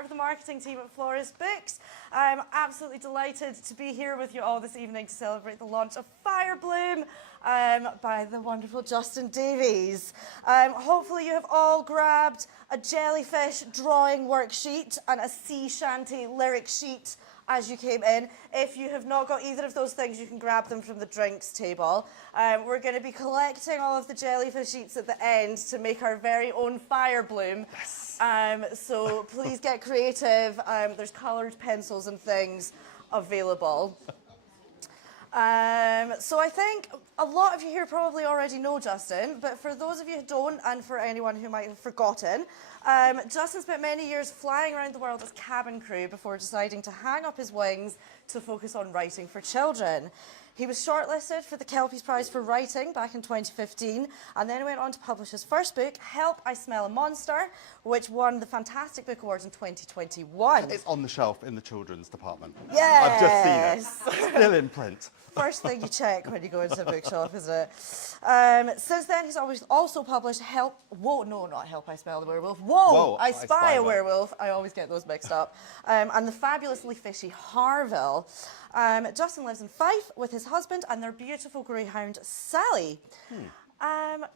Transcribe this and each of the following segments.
part of the marketing team at Flores Books. I'm absolutely delighted to be here with you all this evening to celebrate the launch of Firebloom by the wonderful Justin Davies. Hopefully you have all grabbed a jellyfish drawing worksheet and a sea shanty lyric sheet as you came in. If you have not got either of those things, you can grab them from the drinks table. We're going to be collecting all of the jellyfish sheets at the end to make our very own Firebloom. Yes. So please get creative. There's coloured pencils and things available. So I think a lot of you here probably already know Justin, but for those of you who don't, and for anyone who might have forgotten, Justin spent many years flying around the world as cabin crew before deciding to hang up his wings to focus on writing for children. He was shortlisted for the Kelpies Prize for Writing back in 2015 and then went on to publish his first book, Help, I Smell a Monster, which won the Fantastic Book Awards in 2021. It's on the shelf in the children's department. Yes! I've just seen it. Still in print. First thing you check when you go into a bookshop, isn't it? Since then, he's also published Help... Whoa, no, not Help, I Smell the Werewolf. Whoa, I Spy a Werewolf. I always get those mixed up. And the fabulously fishy Harville. Justin lives in Fife with his husband and their beautiful greyhound, Sally.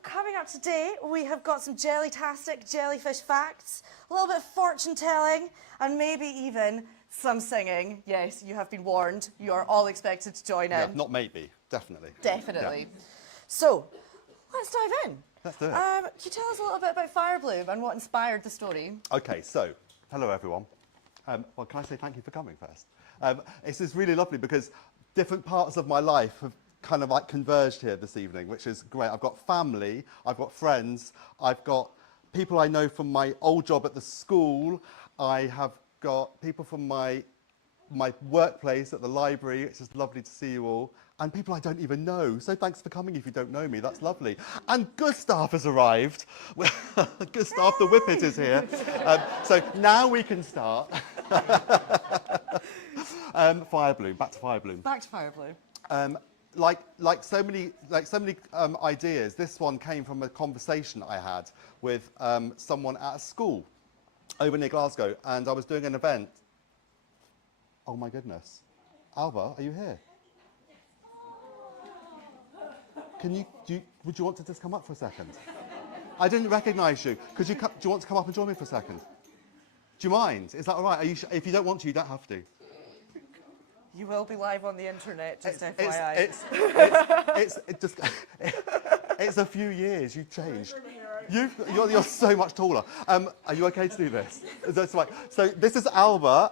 Coming up today, we have got some jelly-tastic jellyfish facts, a little bit of fortune-telling, and maybe even some singing. Yes, you have been warned. You are all expected to join in. Yeah, not maybe, definitely. Definitely. Yeah. So, let's dive in. Let's do it. Can you tell us a little bit about Firebloom and what inspired the story? Okay, so, hello everyone. Well, can I say thank you for coming first? It's just really lovely because different parts of my life have kind of like converged here this evening, which is great. I've got family, I've got friends, I've got people I know from my old job at the school, I have got people from my workplace at the library. It's just lovely to see you all. And people I don't even know. So thanks for coming if you don't know me. That's lovely. And Gustav has arrived. Gustav the Whippet is here. So now we can start. Firebloom. Back to Firebloom. Back to Firebloom. Like so many ideas, this one came from a conversation I had with someone at a school over near Glasgow, and I was doing an event. Oh my goodness. Alba, are you here? Would you want to just come up for a second? I didn't recognise you. Do you want to come up and join me for a second? Do you mind? Is that all right? If you don't want to, you don't have to. You will be live on the internet, just FYI. It's a few years. You've changed. You're so much taller. Are you okay to do this? That's right. So this is Alba.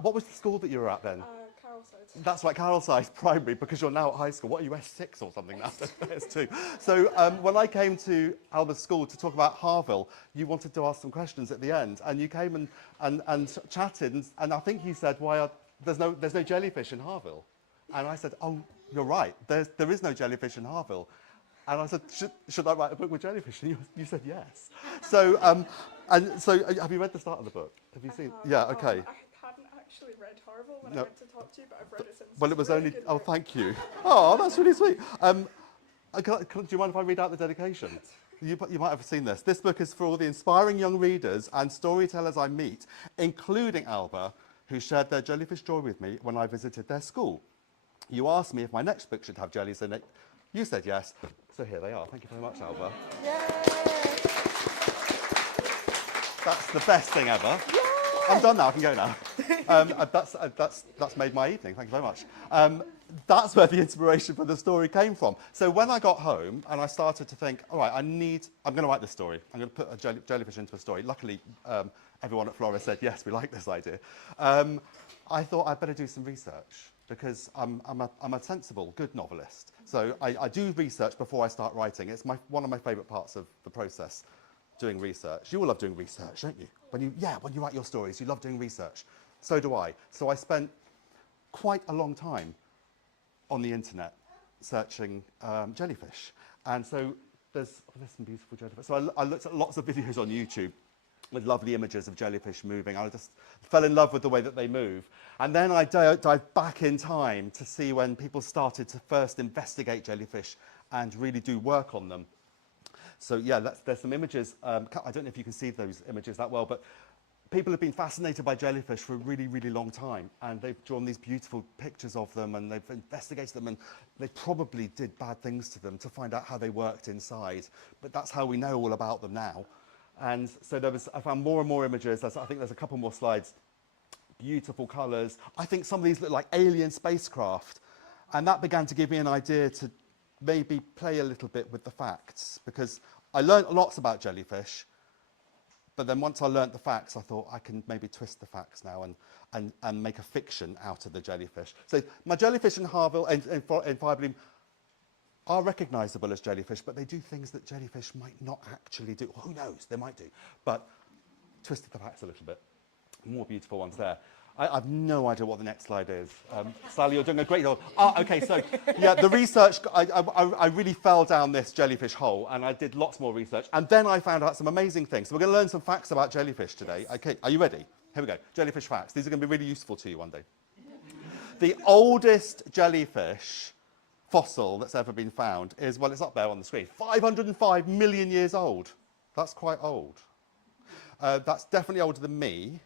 What was the school that you were at then? Carolside. That's right, Carolside Primary, because you're now at high school. What are you, S6 or something now? S2. So when I came to Alba's school to talk about Harville, you wanted to ask some questions at the end, and you came and chatted, and I think you said, there's no jellyfish in Harville. And I said, oh, you're right, there is no jellyfish in Harville. And I said, should I write a book with jellyfish? And you said yes. So, have you read the start of the book? Have you seen? Yeah, okay. I hadn't actually read Harville when I went to talk to you, but I've read it since. Well, it was only. Oh, thank you. Oh, that's really sweet. Do you mind if I read out the dedication? You might have seen this. This book is for all the inspiring young readers and storytellers I meet, including Alba, who shared their jellyfish joy with me when I visited their school. You asked me if my next book should have jellies in it. You said yes, so here they are. Thank you very much, Alba. Yay! That's the best thing ever. Yay! I'm done now, I can go now. That's made my evening, thank you very much. That's where the inspiration for the story came from. So when I got home and I started to think, all right, I'm going to write this story. I'm going to put a jellyfish into a story. Luckily, everyone at Flora said, yes, we like this idea. I thought I'd better do some research, because I'm a sensible, good novelist. So I do research before I start writing. It's one of my favourite parts of the process, doing research. You all love doing research, don't you? When you write your stories, you love doing research. So do I. So I spent quite a long time on the internet searching jellyfish. And so there's some beautiful jellyfish. So I looked at lots of videos on YouTube with lovely images of jellyfish moving. I just fell in love with the way that they move. And then I dived back in time to see when people started to first investigate jellyfish and really do work on them. So yeah, there's some images. I don't know if you can see those images that well, but people have been fascinated by jellyfish for a really, really long time, and they've drawn these beautiful pictures of them, and they've investigated them, and they probably did bad things to them to find out how they worked inside. But that's how we know all about them now. And so I found more and more images. I think there's a couple more slides. Beautiful colours. I think some of these look like alien spacecraft. And that began to give me an idea to maybe play a little bit with the facts, because I learned lots about jellyfish, but then once I learnt the facts, I thought I can maybe twist the facts now and make a fiction out of the jellyfish. So my jellyfish in Harville and Firebloom are recognisable as jellyfish, but they do things that jellyfish might not actually do. Well, who knows? They might do. But twisted the facts a little bit. More beautiful ones there. I've no idea what the next slide is. Sally, you're doing a great job. Okay, so yeah, the research, I really fell down this jellyfish hole, and I did lots more research, and then I found out some amazing things. So we're going to learn some facts about jellyfish today. Yes. Okay, are you ready? Here we go. Jellyfish facts. These are going to be really useful to you one day. The oldest jellyfish fossil that's ever been found is, well, it's up there on the screen, 505 million years old. That's quite old. That's definitely older than me.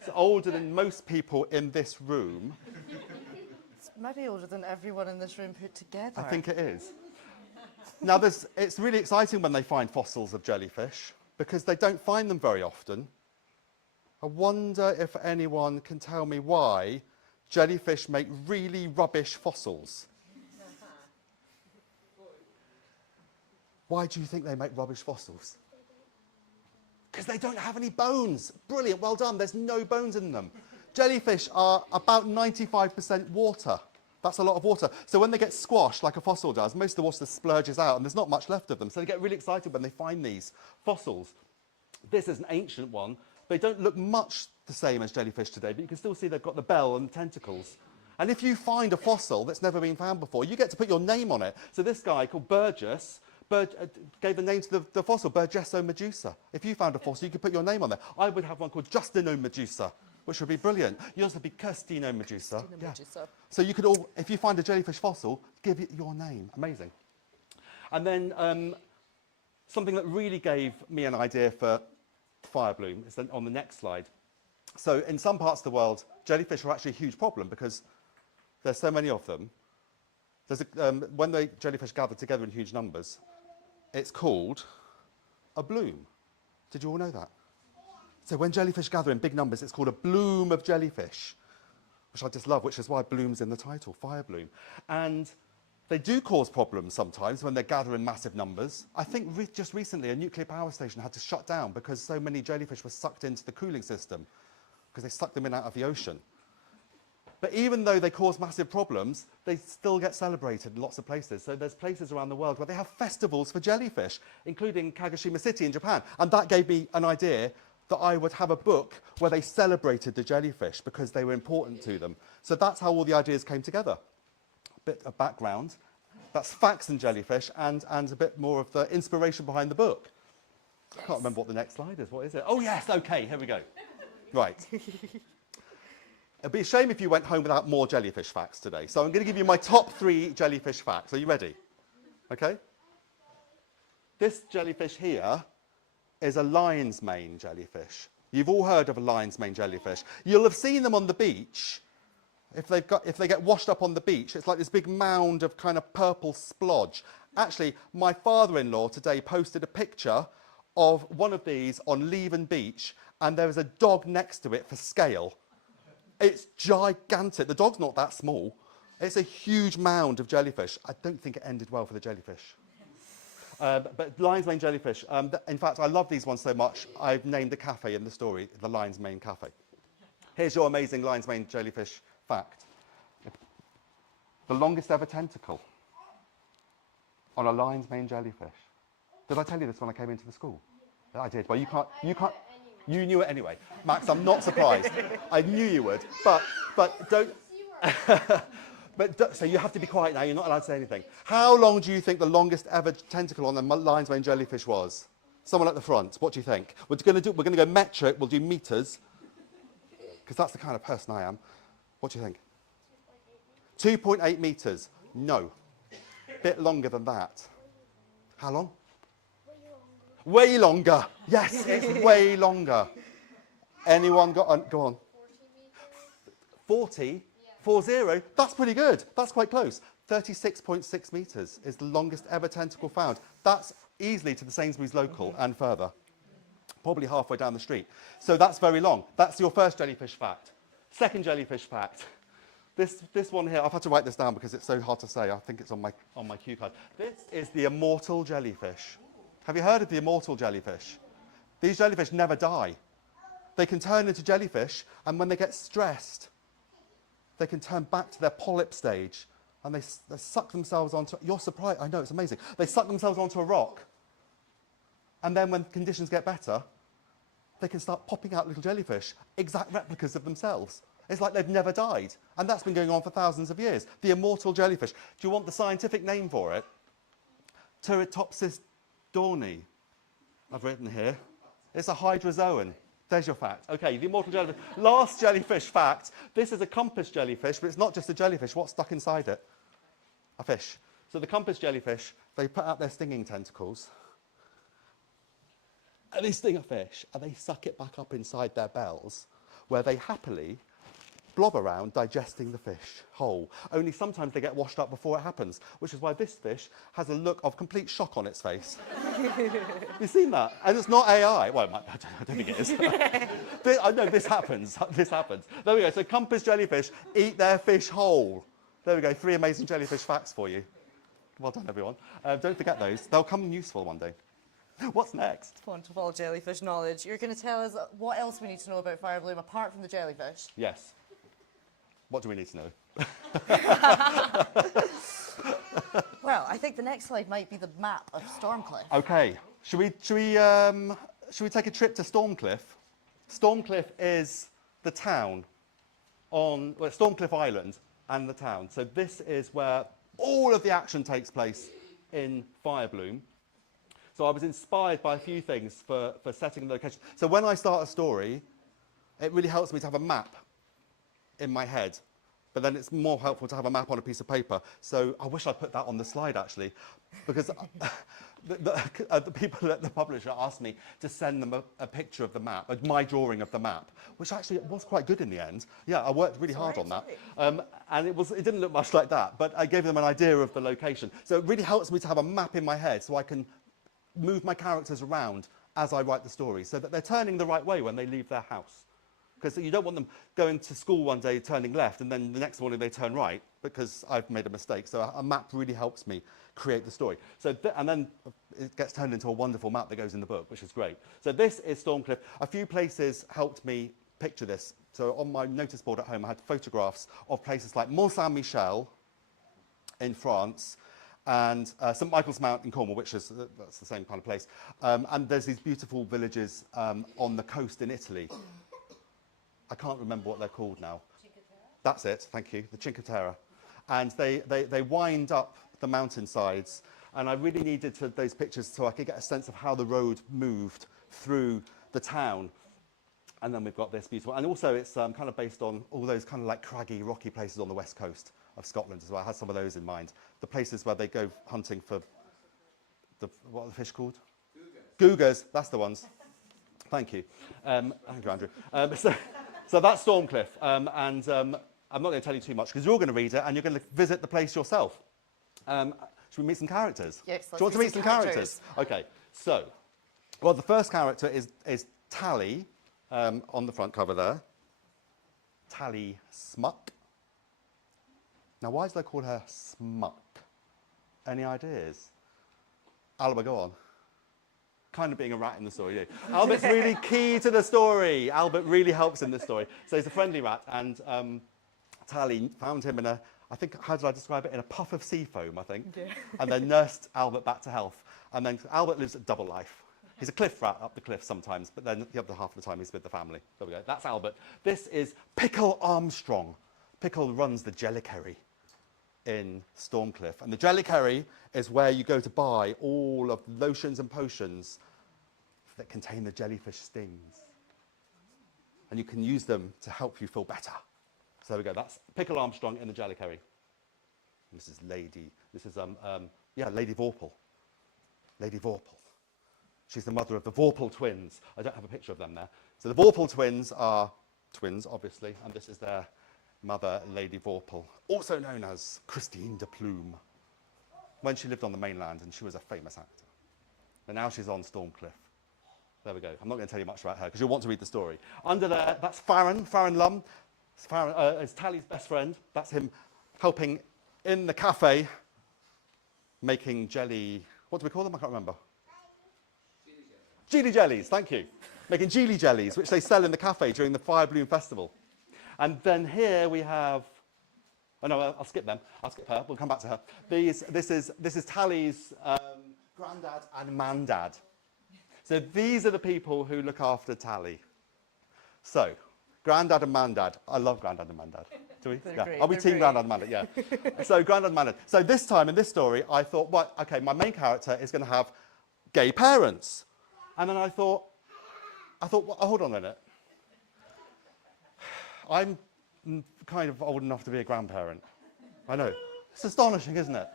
It's older than most people in this room. It's maybe older than everyone in this room put together. I think it is. Now, it's really exciting when they find fossils of jellyfish, because they don't find them very often. I wonder if anyone can tell me why jellyfish make really rubbish fossils. Why do you think they make rubbish fossils? Because they don't have any bones. Brilliant, well done. There's no bones in them. Jellyfish are about 95% water. That's a lot of water. So when they get squashed, like a fossil does, most of the water splurges out, and there's not much left of them. So they get really excited when they find these fossils. This is an ancient one. They don't look much the same as jellyfish today, but you can still see they've got the bell and the tentacles. And if you find a fossil that's never been found before, you get to put your name on it. So this guy called Burgess gave the name to the fossil, Burgesso Medusa. If you found a fossil, you could put your name on there. I would have one called Justino Medusa, which would be brilliant. Yours would be Kirstino Medusa. Medusa. So you could all, if you find a jellyfish fossil, give it your name. Amazing. And then something that really gave me an idea for Firebloom is on the next slide. So in some parts of the world, jellyfish are actually a huge problem because there's so many of them. There's when the jellyfish gather together in huge numbers, it's called a bloom. Did you all know that? So when jellyfish gather in big numbers, it's called a bloom of jellyfish, which I just love, which is why bloom's in the title, Firebloom. And they do cause problems sometimes when they gather in massive numbers. I think just recently a nuclear power station had to shut down because so many jellyfish were sucked into the cooling system because they sucked them in out of the ocean. But even though they cause massive problems, they still get celebrated in lots of places. So there's places around the world where they have festivals for jellyfish, including Kagoshima City in Japan. And that gave me an idea that I would have a book where they celebrated the jellyfish because they were important to them. So that's how all the ideas came together. A bit of background. That's facts and jellyfish and a bit more of the inspiration behind the book. Yes. I can't remember what the next slide is. What is it? Oh, yes. OK, here we go. Right. It'd be a shame if you went home without more jellyfish facts today. So I'm going to give you my top 3 jellyfish facts. Are you ready? OK? This jellyfish here is a lion's mane jellyfish. You've all heard of a lion's mane jellyfish. You'll have seen them on the beach. If they get washed up on the beach, it's like this big mound of kind of purple splodge. Actually, my father-in-law today posted a picture of one of these on Leven Beach, and there is a dog next to it for scale. It's gigantic. The dog's not that small. It's a huge mound of jellyfish. I don't think it ended well for the jellyfish. But lion's mane jellyfish. In fact, I love these ones so much, I've named the cafe in the story the Lion's Mane Cafe. Here's your amazing lion's mane jellyfish fact. The longest ever tentacle on a lion's mane jellyfish. Did I tell you this when I came into the school? I did. Well, you can't. You knew it anyway. Max, I'm not surprised. I knew you would. But don't. So you have to be quiet now. You're not allowed to say anything. How long do you think the longest ever tentacle on a lion's mane jellyfish was? Someone at the front. What do you think? We're going to go metric. We'll do meters. Because that's the kind of person I am. What do you think? 2.8 meters. No. Bit longer than that. How long? Way longer. Yes, it's way longer. Anyone got, go on. 40? 40? That's pretty good. That's quite close. 36.6 metres is the longest ever tentacle found. That's easily to the Sainsbury's local and further. Probably halfway down the street. So that's very long. That's your first jellyfish fact. Second jellyfish fact. This one here, I've had to write this down because it's so hard to say. I think it's on my cue card. This is the immortal jellyfish. Have you heard of the immortal jellyfish? These jellyfish never die. They can turn into jellyfish, and when they get stressed, they can turn back to their polyp stage, and they suck themselves onto, you're surprised, I know, it's amazing. They suck themselves onto a rock, and then when conditions get better, they can start popping out little jellyfish, exact replicas of themselves. It's like they've never died, and that's been going on for thousands of years. The immortal jellyfish. Do you want the scientific name for it? Turritopsis dorni, I've written here. It's a hydrozoan. There's your fact. Okay, the immortal jellyfish. Last jellyfish fact. This is a compass jellyfish, but it's not just a jellyfish. What's stuck inside it? A fish. So the compass jellyfish, they put out their stinging tentacles, and they sting a fish, and they suck it back up inside their bells, where they happily blob around digesting the fish whole. Only sometimes they get washed up before it happens, which is why this fish has a look of complete shock on its face. You've seen that? And it's not AI. Well, I don't think it is. I know this happens. This happens. There we go. So compass jellyfish eat their fish whole. There we go. 3 amazing jellyfish facts for you. Well done, everyone. Don't forget those. They'll come useful one day. What's next? Wonderful jellyfish knowledge. You're going to tell us what else we need to know about Firebloom apart from the jellyfish. Yes. What do we need to know? Well, I think the next slide might be the map of Stormcliff. Okay. Should we take a trip to Stormcliff? Stormcliff is the town on Stormcliff Island and the town. So this is where all of the action takes place in Firebloom. So I was inspired by a few things for setting the location. So when I start a story, it really helps me to have a map in my head, but then it's more helpful to have a map on a piece of paper. So I wish I put that on the slide, actually, because the people at the publisher asked me to send them a picture of the map, my drawing of the map, which actually was quite good in the end. Yeah, I worked really hard on that. And it didn't look much like that, but I gave them an idea of the location. So it really helps me to have a map in my head so I can move my characters around as I write the story, so that they're turning the right way when they leave their house. Because you don't want them going to school one day turning left and then the next morning they turn right because I've made a mistake. So a map really helps me create the story. So and then it gets turned into a wonderful map that goes in the book, which is great. So this is Stormcliff. A few places helped me picture this. So on my notice board at home, I had photographs of places like Mont Saint-Michel in France and St Michael's Mount in Cornwall, which is that's the same kind of place. And there's these beautiful villages on the coast in Italy. I can't remember what they're called now. That's it, thank you, the Cinque Terre. And they wind up the mountainsides, and I really needed those pictures so I could get a sense of how the road moved through the town. And then we've got this beautiful, and also it's kind of based on all those kind of like craggy, rocky places on the west coast of Scotland as well. I had some of those in mind. The places where they go hunting for, what are the fish called? Googers, that's the ones. Thank you. Thank you, Andrew. So that's Stormcliff, and I'm not going to tell you too much because you're going to read it and you're going to visit the place yourself. Should we meet some characters? Yes, let's Do you want to meet some characters? Okay, so, well, the first character is Tally, on the front cover there. Tally Smuck. Now, why do they call her Smuck? Any ideas? Alba, go on. Kind of being a rat in the story, yeah. Albert's really key to the story. Albert really helps in this story. So he's a friendly rat, and Tally found him in a, I think, how did I describe it? In a puff of sea foam, I think. Yeah. And then nursed Albert back to health. And then Albert lives a double life. He's a cliff rat up the cliff sometimes, but then the other half of the time he's with the family. There we go. That's Albert. This is Pickle Armstrong. Pickle runs the Jellykerry in Stormcliff. And the Jellykerry is where you go to buy all of the lotions and potions that contain the jellyfish stings. And you can use them to help you feel better. So there we go. That's Pickle Armstrong in the Jellykerry. This is Lady. This is Lady Vorpal. Lady Vorpal. She's the mother of the Vorpal twins. I don't have a picture of them there. So the Vorpal twins are twins, obviously, and this is their mother, Lady Vorpal, also known as Christine de Plume, when she lived on the mainland, and she was a famous actor. And now she's on Stormcliffe. There we go. I'm not going to tell you much about her, because you'll want to read the story. Under there, that's Farron Lum. It's Tally's best friend. That's him helping in the cafe, making jelly. What do we call them? I can't remember. Geely jellies, thank you. Making Geely jellies, which they sell in the cafe during the Firebloom festival. And then here we have, oh no, I'll skip them. I'll skip her. We'll come back to her. This is Tally's granddad and mandad. So these are the people who look after Tally. So, granddad and mandad. I love granddad and mandad. Do we? They're Yeah. great, Are we they're team great. granddad and mandad? Yeah. So granddad and mandad. So this time in this story, I thought, well, okay, my main character is going to have gay parents. And then I thought, well, hold on a minute. I'm kind of old enough to be a grandparent. I know. It's astonishing, isn't it?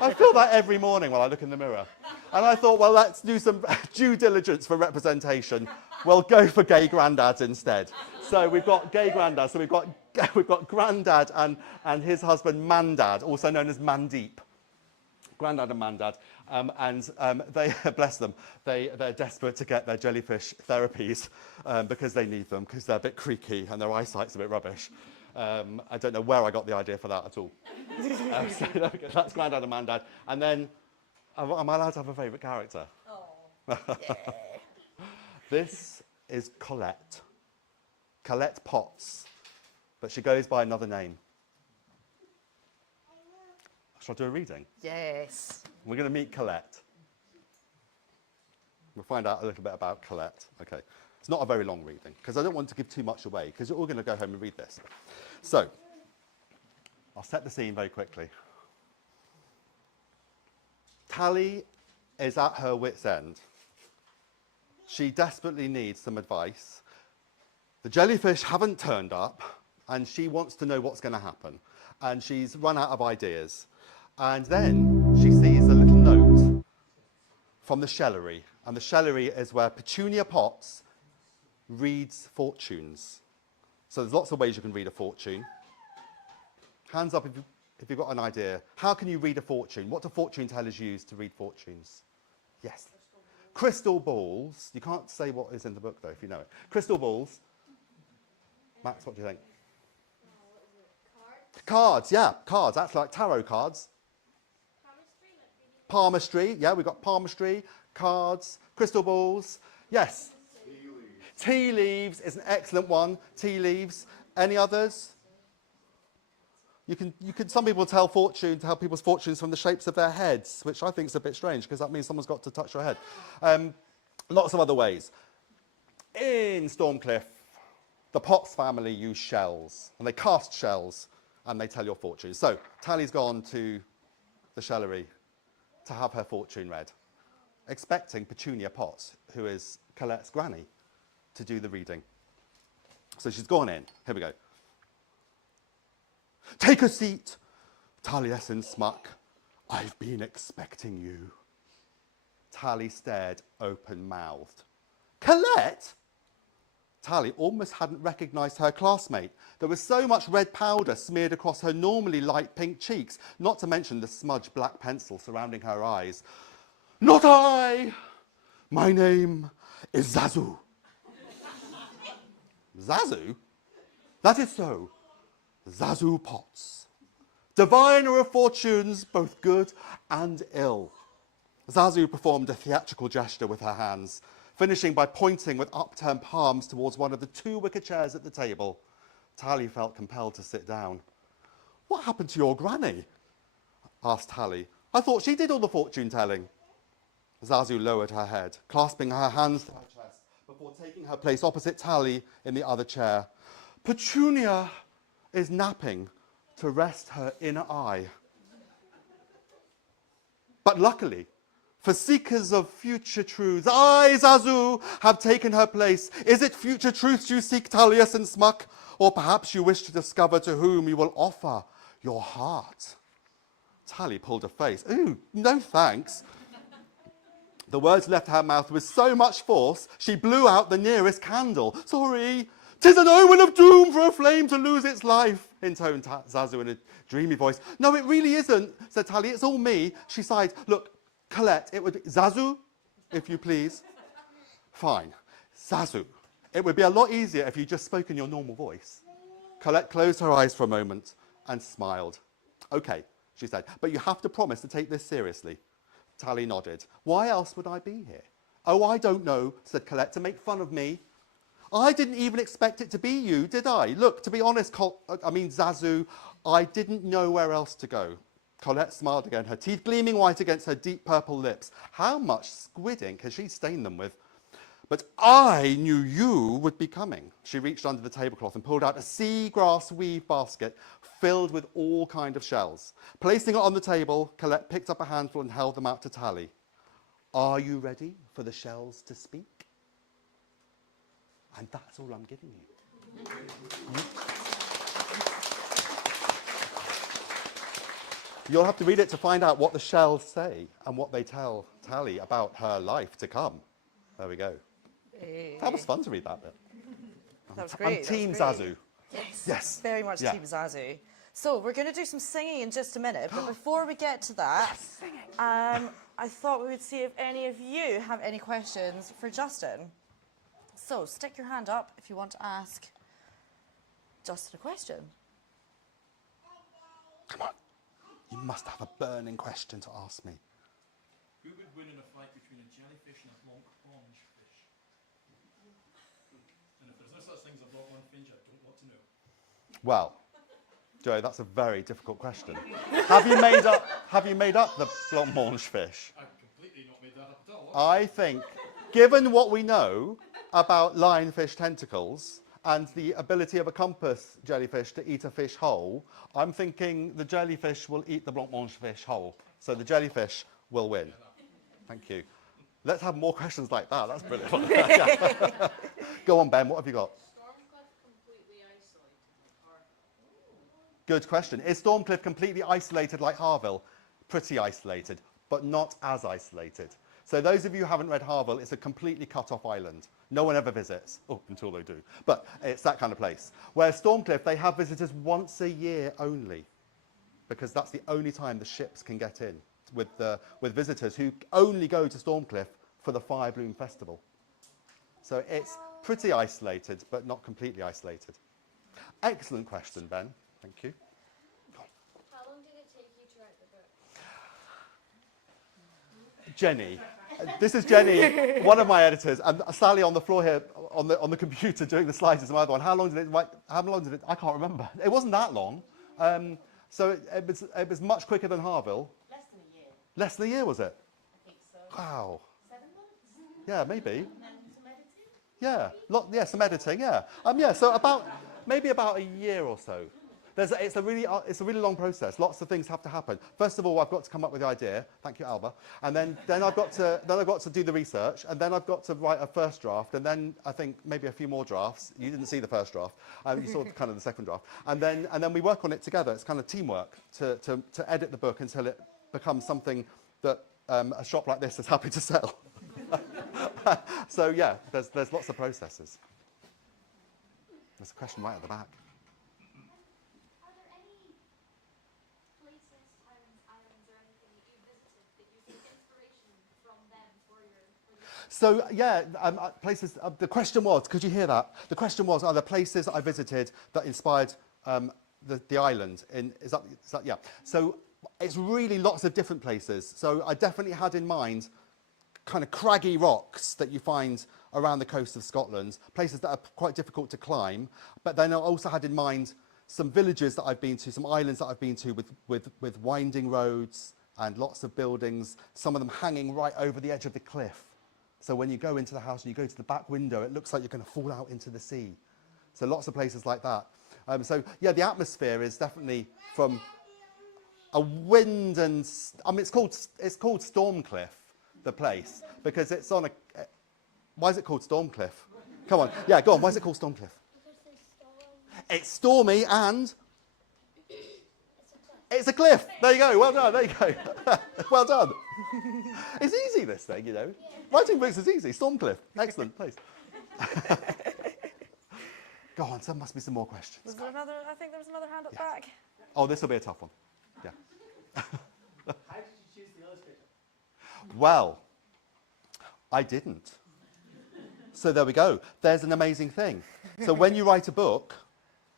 I feel that every morning when I look in the mirror. And I thought, well, let's do some due diligence for representation. We'll go for gay granddads instead. So we've got gay granddads. So we've got granddad and his husband Mandad, also known as Mandeep. Granddad and Mandad. They, bless them, they're desperate to get their jellyfish therapies because they need them, because they're a bit creaky and their eyesight's a bit rubbish. I don't know where I got the idea for that at all. So that's Grandad and Mandad. And then, am I allowed to have a favourite character? Oh, yeah. This is Colette. Colette Potts. But she goes by another name. Shall I do a reading? Yes. We're going to meet Colette. We'll find out a little bit about Colette. Okay. It's not a very long reading, because I don't want to give too much away, because you're all going to go home and read this. So, I'll set the scene very quickly. Tally is at her wit's end. She desperately needs some advice. The jellyfish haven't turned up, and she wants to know what's going to happen. And she's run out of ideas. And then she sees a little note from the shellery. And the shellery is where Petunia Potts reads fortunes. So there's lots of ways you can read a fortune. Hands up if you've got an idea. How can you read a fortune? What do fortune tellers use to read fortunes? Yes. Crystal balls. You can't say what is in the book, though, if you know it. Crystal balls. Max, what do you think? Cards, yeah, cards. That's like tarot cards. Palmistry, yeah, we've got palmistry, cards, crystal balls. Yes. Tea leaves is an excellent one. Tea leaves. Any others? You can. Some people tell people's fortunes from the shapes of their heads, which I think is a bit strange because that means someone's got to touch your head. Lots of other ways. In Stormcliffe, the Potts family use shells, and they cast shells, and they tell your fortune. So Tally's gone to the shellery to have her fortune read, expecting Petunia Potts, who is Colette's granny, to do the reading. So she's gone in. Here we go. Take a seat, Taliesin Smuck. I've been expecting you. Tally stared open-mouthed. Colette? Tally almost hadn't recognised her classmate. There was so much red powder smeared across her normally light pink cheeks, not to mention the smudged black pencil surrounding her eyes. Not I! My name is Zazu. Zazu? That is so. Zazu Potts. Diviner of fortunes, both good and ill. Zazu performed a theatrical gesture with her hands, finishing by pointing with upturned palms towards one of the two wicker chairs at the table. Tally felt compelled to sit down. What happened to your granny? Asked Tally. I thought she did all the fortune telling. Zazu lowered her head, clasping her hands to her chest, before taking her place opposite Tally in the other chair. Petunia is napping to rest her inner eye. But luckily, for seekers of future truths, I, Zazu, have taken her place. Is it future truths you seek, Taliesin Smuck? Or perhaps you wish to discover to whom you will offer your heart? Tally pulled a face. Ooh, no thanks. The words left her mouth with so much force, she blew out the nearest candle. Sorry, 'tis an omen of doom for a flame to lose its life, intoned Zazu in a dreamy voice. No, it really isn't, said Tally. It's all me. She sighed. Look, Colette, it would be... Zazu, if you please. Fine. Zazu, it would be a lot easier if you just spoke in your normal voice. Colette closed her eyes for a moment and smiled. Okay, she said, but you have to promise to take this seriously. Tally nodded. Why else would I be here? Oh, I don't know, said Colette, to make fun of me. I didn't even expect it to be you, did I? Look, to be honest, Zazu, I didn't know where else to go. Colette smiled again, her teeth gleaming white against her deep purple lips. How much squid ink has she stained them with? But I knew you would be coming. She reached under the tablecloth and pulled out a seagrass weave basket filled with all kinds of shells. Placing it on the table, Colette picked up a handful and held them out to Tally. Are you ready for the shells to speak? And that's all I'm giving you. You'll have to read it to find out what the shells say and what they tell Tally about her life to come. There we go. Hey. That was fun to read that bit. That was great. I'm Team that was great. Zazu. Yes. Yes. Very much Yeah. Team Zazu. So we're going to do some singing in just a minute, but before we get to that, I thought we would see if any of you have any questions for Justin. So stick your hand up if you want to ask Justin a question. Come on. You must have a burning question to ask me. Who would win in a fight between a jellyfish and a orange fish? And if there's no such thing as a orange finch, I don't want to know. Well, Joe, that's a very difficult question. Have you made up the blancmange fish? I've completely not made that up at all. I think, given what we know about lionfish tentacles and the ability of a compass jellyfish to eat a fish whole, I'm thinking the jellyfish will eat the blancmange fish whole. So the jellyfish will win. Thank you. Let's have more questions like that. That's brilliant. Go on, Ben. What have you got? Stormcliff completely isolated? Or... Good question. Is Stormcliff completely isolated like Harville? Pretty isolated, but not as isolated. So those of you who haven't read Harville, it's a completely cut-off island. No one ever visits. Oh, until they do. But it's that kind of place. Whereas Stormcliff, they have visitors once a year only, because that's the only time the ships can get in with visitors who only go to Stormcliff for the Firebloom festival. So it's pretty isolated, but not completely isolated. Excellent question, Ben. Thank you. How long did it take you to write the book? Jenny. This is Jenny, one of my editors, and Sally on the floor here on the computer doing the slides is my other one. How long did it? I can't remember. It wasn't that long. So it was much quicker than Harville. Less than a year, Less than a year, was it? I think so. Wow. 7 months? Yeah, maybe. And then some editing? Yeah, some editing. Yeah. So maybe about a year or so. It's a really long process. Lots of things have to happen. First of all, I've got to come up with the idea. Thank you, Alba. And then I've got to do the research, and then I've got to write a first draft, and then I think maybe a few more drafts. You didn't see the first draft. You saw kind of the second draft, and then we work on it together. It's kind of teamwork to edit the book until it becomes something that a shop like this is happy to sell. So yeah, there's lots of processes. There's a question right at the back. Are there any places, islands, or anything that you visited that you took inspiration from them for your So yeah, places. The question was, could you hear that? The question was, are there places that I visited that inspired the island? Is that yeah? So it's really lots of different places. So I definitely had in mind kind of craggy rocks that you find around the coast of Scotland, places that are quite difficult to climb. But then I also had in mind some villages that I've been to, some islands that I've been to with winding roads and lots of buildings, some of them hanging right over the edge of the cliff. So when you go into the house and you go to the back window, it looks like you're going to fall out into the sea. So lots of places like that. So yeah, the atmosphere is definitely from a wind and it's called Stormcliff, the place, because it's on a. Why is it called Stormcliff? Come on, yeah, go on. Why is it called Stormcliff? Because there's storms. It's stormy and It's a place. It's a cliff. There you go. Well done. There you go. Well done. It's easy, this thing, you know. Writing books is easy. Stormcliff. Excellent place. Go on, there must be some more questions. Was there another? I think there was another hand up back. Oh, this will be a tough one. Yeah. How did you choose the illustrator? Well, I didn't. So there we go. There's an amazing thing. So when you write a book,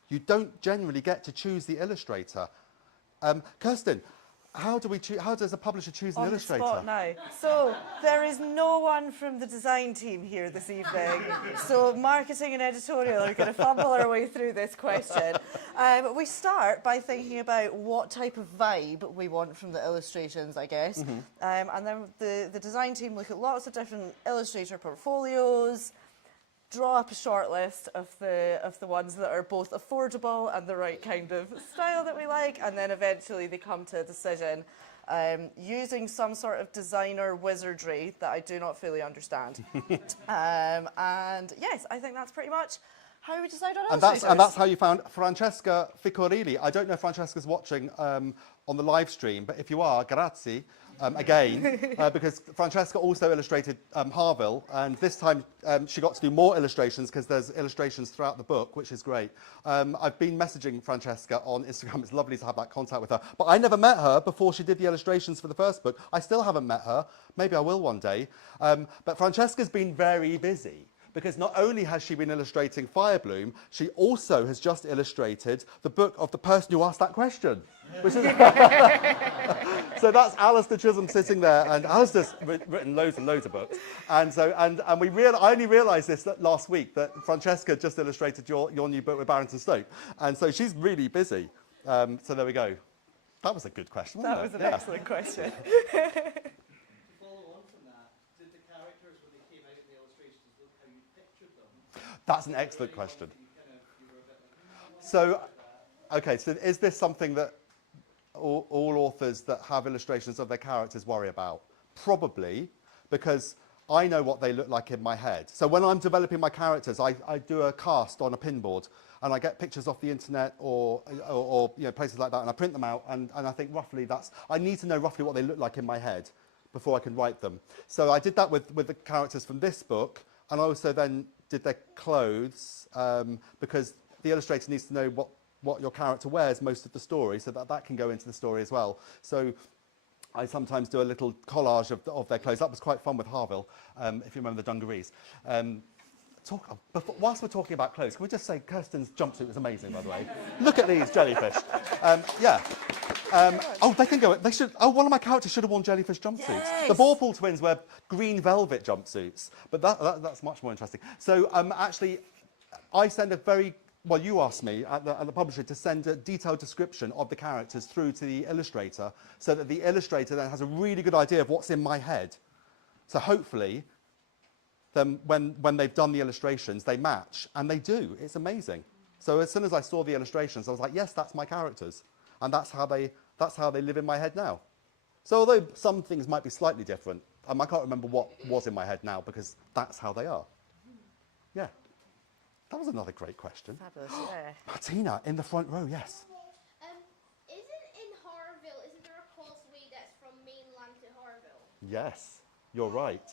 you don't generally get to choose the illustrator. Kirsten, how does a publisher choose an On the illustrator? spot now. So there is no one from the design team here this evening. So marketing and editorial are going to fumble our way through this question. We start by thinking about what type of vibe we want from the illustrations, I guess. And then the design team look at lots of different illustrator portfolios, draw up a short list of the ones that are both affordable and the right kind of style that we like, and then eventually they come to a decision using some sort of designer wizardry that I do not fully understand. And yes, I think that's pretty much how we decide on illustrators. And that's how you found Francesca Ficorilli. I don't know if Francesca's watching on the live stream, but if you are, grazie. Again, because Francesca also illustrated Harville, and this time she got to do more illustrations because there's illustrations throughout the book, which is great. I've been messaging Francesca on Instagram. It's lovely to have that contact with her. But I never met her before she did the illustrations for the first book. I still haven't met her. Maybe I will one day. But Francesca's been very busy, because not only has she been illustrating Firebloom, she also has just illustrated the book of the person who asked that question. Which is so that's Alistair Chisholm sitting there, and Alistair's written loads and loads of books. And I only realised this last week, that Francesca just illustrated your new book with Barrington Stoke. And so she's really busy. So there we go. That was a good question, wasn't That it? was an excellent question. That's an excellent question. So, okay, so is this something that all authors that have illustrations of their characters worry about? Probably, because I know what they look like in my head. So when I'm developing my characters, I do a cast on a pinboard, and I get pictures off the internet or you know, places like that, and I print them out, and I think roughly I need to know roughly what they look like in my head before I can write them. So I did that with the characters from this book, and I also then did their clothes, because the illustrator needs to know what your character wears most of the story, so that can go into the story as well. So I sometimes do a little collage of their clothes. That was quite fun with Harville, if you remember the dungarees. Whilst we're talking about clothes, can we just say Kirsten's jumpsuit was amazing, by the way. Look at these jellyfish. Yeah. They can go. They should. Oh, one of my characters should have worn jellyfish jumpsuits. Yes. The Borpool twins wear green velvet jumpsuits, but that's much more interesting. So actually, I send a very well. You asked me at the publisher to send a detailed description of the characters through to the illustrator, so that the illustrator then has a really good idea of what's in my head. So hopefully, then when they've done the illustrations, they match, and they do. It's amazing. So as soon as I saw the illustrations, I was like, yes, that's my characters, and that's how they live in my head now. So although some things might be slightly different, I can't remember what was in my head now, because that's how they are. Yeah. That was another great question. Fabulous, yeah. Martina, in the front row, yes. Isn't in Harville, isn't there a causeway that's from mainland to Harville? Yes, you're right.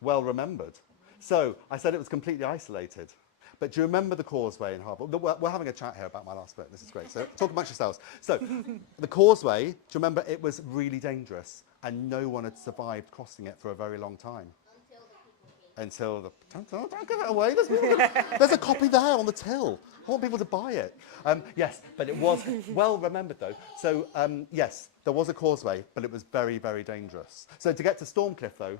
Well remembered. So I said it was completely isolated. But do you remember the causeway in Harville? We're having a chat here about my last bit. This is great. So talk amongst yourselves. So the causeway, do you remember it was really dangerous, and no one had survived crossing it for a very long time. Don't give it away. There's a copy there on the till. I want people to buy it. Yes, but it was well remembered though. So yes, there was a causeway, but it was very, very dangerous. So to get to Stormcliff though,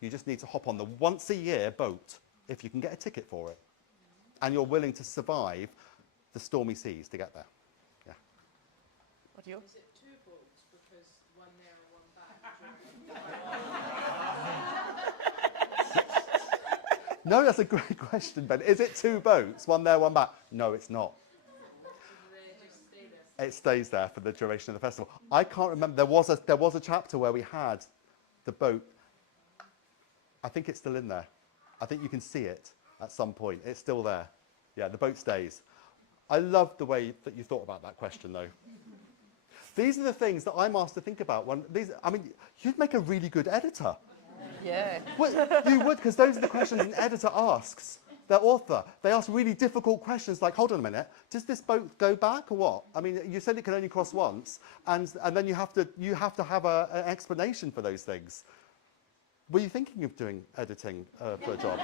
you just need to hop on the once-a-year boat, if you can get a ticket for it, and you're willing to survive the stormy seas to get there. Yeah. What do you? Is it two boats, because one there and one back? No, that's a great question, Ben. Is it two boats, one there, one back? No, it's not. They just stay there. It stays there for the duration of the festival. I can't remember. There was a chapter where we had the boat. I think it's still in there. I think you can see it at some point. It's still there. Yeah, the boat stays. I love the way that you thought about that question, though. These are the things that I'm asked to think about. I mean, you'd make a really good editor. Yeah. Well, you would, because those are the questions an editor asks their author. They ask really difficult questions like, hold on a minute, does this boat go back or what? I mean, you said it can only cross once, and then you have to have an explanation for those things. Were you thinking of doing editing for a job?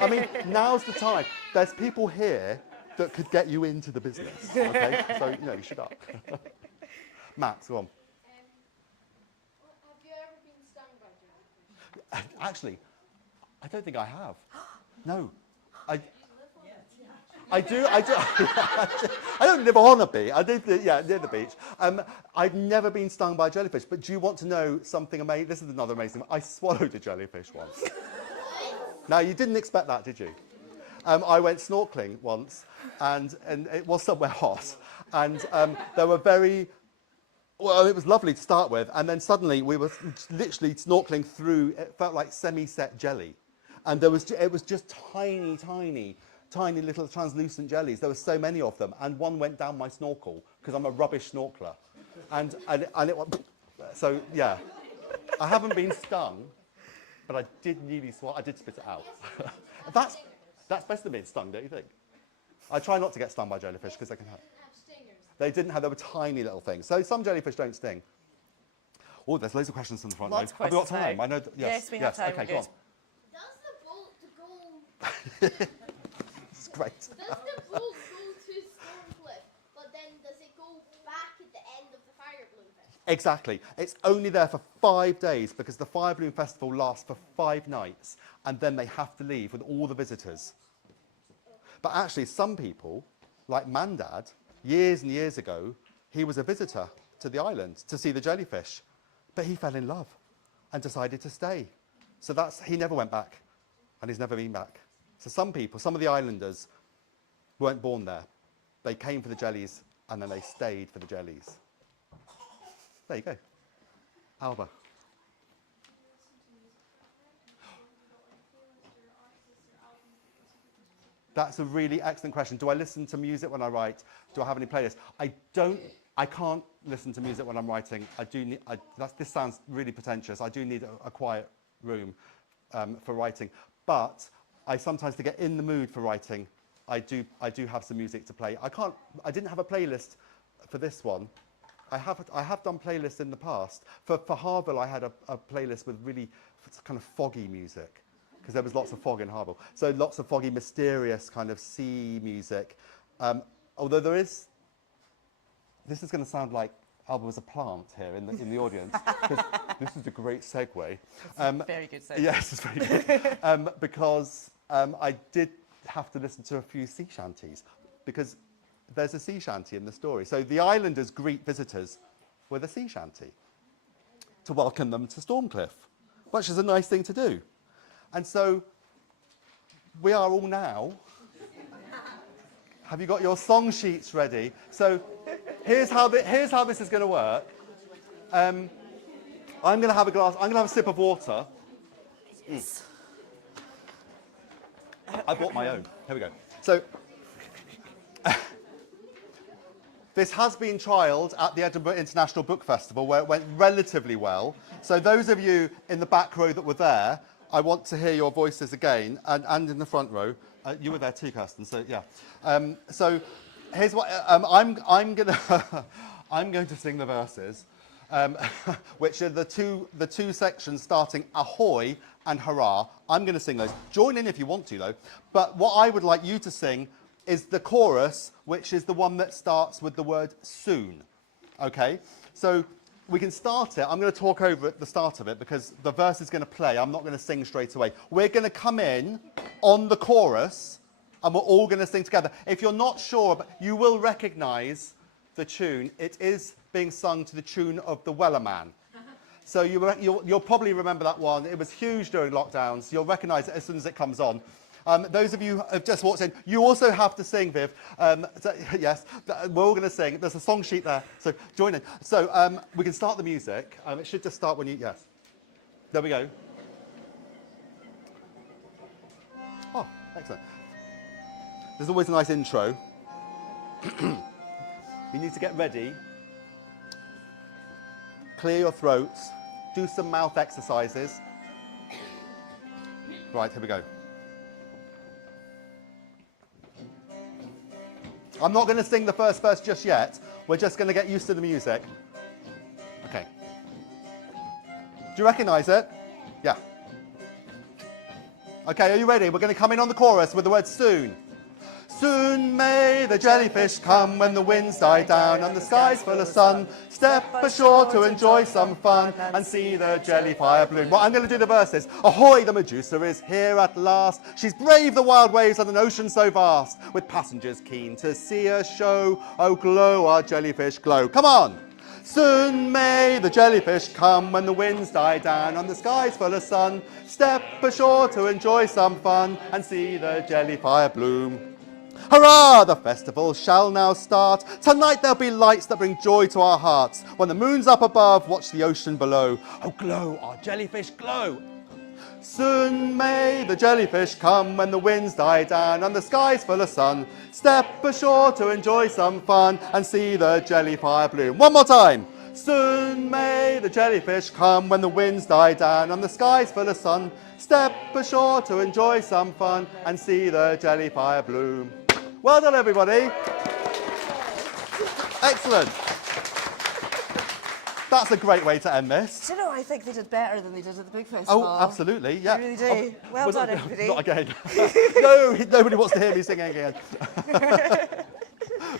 I mean, now's the time. There's people here that could get you into the business, okay? So, you should up. Matt, go on. Have you ever been stung by jellyfish? Actually, I don't think I have. No. I do. I don't live on a beach. I live near the beach. I've never been stung by a jellyfish, but do you want to know something amazing? This is another amazing one. I swallowed a jellyfish once. Now, you didn't expect that, did you? I went snorkeling once, and it was somewhere hot, and there were well, it was lovely to start with, and then suddenly we were literally snorkeling through, it felt like semi-set jelly. And it was just tiny little translucent jellies. There were so many of them, and one went down my snorkel, because I'm a rubbish snorkeler. And it went, so yeah. I haven't been stung, but I did nearly swallow, I did spit it out. That's better than being stung, don't you think? I try not to get stung by jellyfish, because they can have. They didn't have, they were tiny little things. So some jellyfish don't sting. Oh, there's loads of questions from the front row. Lots of Have we got questions time? now. I know that, Yes, we have time, Okay, we're go on. good. Does the boat go? It's great. Does the boat go to Stormcliff, but then does it go back at the end of the Firebloom Festival? Exactly. It's only there for 5 days because the Firebloom Festival lasts for 5 nights, and then they have to leave with all the visitors. But actually, some people, like Mandad, years and years ago, he was a visitor to the island to see the jellyfish, but he fell in love and decided to stay. So he never went back, and he's never been back. So some people, some of the islanders, weren't born there. They came for the jellies, and then they stayed for the jellies. There you go. Alba. That's a really excellent question. Do I listen to music when I write? Do I have any playlists? I can't listen to music when I'm writing. This sounds really pretentious. I do need a quiet room for writing. But I sometimes, to get in the mood for writing, I do have some music to play. I didn't have a playlist for this one. I have done playlists in the past. For Harville, I had a playlist with really kind of foggy music, because there was lots of fog in Harville. So lots of foggy, mysterious kind of sea music. Although this is going to sound like Alba was a plant here in the audience, because this is a great segue. Very good segue. Yes, it's very good. Because I did have to listen to a few sea shanties, because there's a sea shanty in the story. So the islanders greet visitors with a sea shanty to welcome them to Stormcliff, which is a nice thing to do. And so we are all now. Have you got your song sheets ready? So here's how this is going to work. I'm going to have a sip of water. Yes. I bought my own. Here we go. So this has been trialled at the Edinburgh International Book Festival, where it went relatively well. So those of you in the back row that were there, I want to hear your voices again, and in the front row. You were there too, Kirsten, so yeah. So here's what, I'm going to sing the verses, which are the two sections starting ahoy and hurrah. I'm going to sing those. Join in if you want to, though. But what I would like you to sing is the chorus, which is the one that starts with the word soon. Okay? So we can start it. I'm going to talk over at the start of it because the verse is going to play. I'm not going to sing straight away. We're going to come in on the chorus, and we're all going to sing together. If you're not sure, but you will recognise the tune. It is being sung to the tune of The Weller Man. So you'll probably remember that one. It was huge during lockdowns. You'll recognise it as soon as it comes on. Those of you who have just walked in, you also have to sing, Viv. Yes, we're all going to sing. There's a song sheet there, so join in. So we can start the music. It should just start when you, yes. There we go. Oh, excellent. There's always a nice intro. You need to get ready clear your throats, do some mouth exercises. Right, here we go. I'm not going to sing the first verse just yet. We're just going to get used to the music. Okay. Do you recognise it? Yeah. Okay, are you ready? We're going to come in on the chorus with the word soon. Soon may the jellyfish come when the winds die down and the sky's full of sun. Step ashore to enjoy some fun and see the jelly fire bloom. Well, I'm going to do the verses. Ahoy, the Medusa is here at last. She's braved the wild waves of an ocean so vast, with passengers keen to see her show. Oh, glow, our jellyfish glow. Come on! Soon may the jellyfish come when the winds die down and the sky's full of sun. Step ashore to enjoy some fun and see the jelly fire bloom. Hurrah! The festival shall now start. Tonight there'll be lights that bring joy to our hearts. When the moon's up above, watch the ocean below. Oh, glow, our jellyfish glow. Soon may the jellyfish come when the winds die down and the sky's full of sun. Step ashore to enjoy some fun and see the jelly fire bloom. One more time. Soon may the jellyfish come when the winds die down and the sky's full of sun. Step ashore to enjoy some fun and see the jelly fire bloom. Well done, everybody. Excellent. That's a great way to end this. Do you know, I think they did better than they did at the Book Festival. Oh, absolutely, yeah. I really do. Well done, everybody. Not again. No, nobody wants to hear me sing again.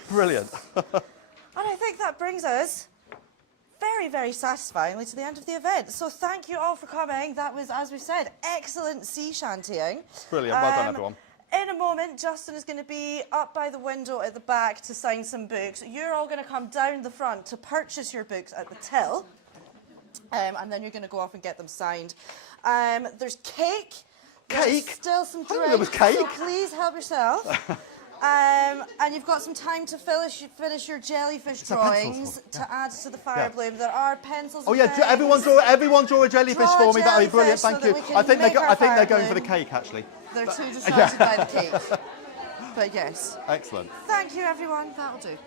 Brilliant. And I think that brings us very, very satisfyingly to the end of the event. So thank you all for coming. That was, as we said, excellent sea shantying. Brilliant. Well done, everyone. In a moment, Justin is going to be up by the window at the back to sign some books. You're all going to come down the front to purchase your books at the till. And then you're going to go off and get them signed. There's cake. Cake? There's still some I didn't drinks. know there was cake. So please help yourself. And you've got some time to finish your jellyfish It's a pencil drawings swap, to add to the Firebloom. There are pencils. Oh and yeah, pens. everyone draw a jellyfish Draw a for me. That'd be brilliant. jellyfish Thank so you. that we can I think make our they're going for the Firebloom. cake actually. They're too distracted by the cake. But yes. Excellent. Thank you, everyone. That'll do.